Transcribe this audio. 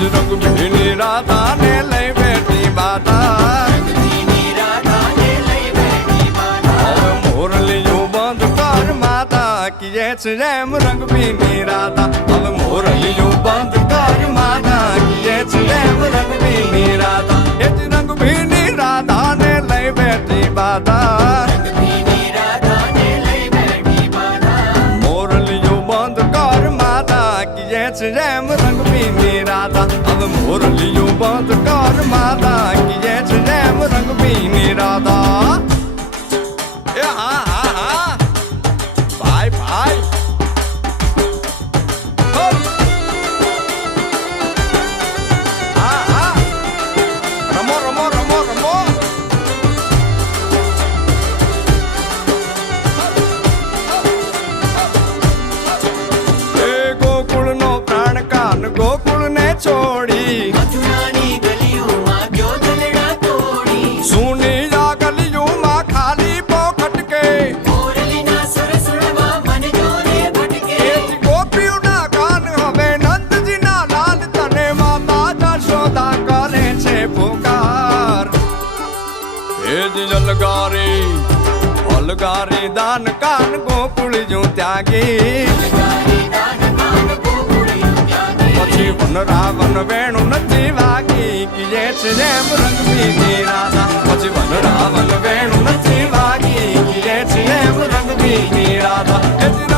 જ રંગ ભીની રાધા ને લઈ બેઠી બાધા મોરલિયું બંધ કર માતા કીએ છે એમ રંગ ભીની રાધા હવે મોરલિયું બંધ કર માતા કીએ છે એમ રંગ ભીની રાધા એ જ રંગ ભીની રાધા ને લઈ બેઠી બાધા મોરલિયું બંધ કર માતા કીએ છે એમ રંગ ભીની રાધા હવે મોરલિયું બંધ કર માતા કીએ છે એમ રંગ ભીની રાધા એ હા હા હા ભાઈ ભાઈ હા હા રમો રમો રમો રમો એ ગોકુળ નો પ્રાણ કાન ગોકુળ ને છોડી મથુરાની ગલીઓમાં ગયો દલડા તોડી સુની આ ગલીઓમાં ખાલી પોખટકે મોરલીના સુર સુરવા મન જોને ભટકે એથી ગોપીઓના કાન હવે નંદજીના લાલ તને માતા જશોદા કરે છે પુકાર એ જ અલગારી અલગારી દાન કાન ગોકુળ જો ત્યાગી ગારી દાન કાન ગોકુળી ત્યાગી પછી વન રાવણ વેણું નથી વાગી કીએ છે જેમ રંગ ભીની રાધા પછી વન રાવણ વેણું નથી વાગી કીએ છે જેમ રંગ ભીની રાધા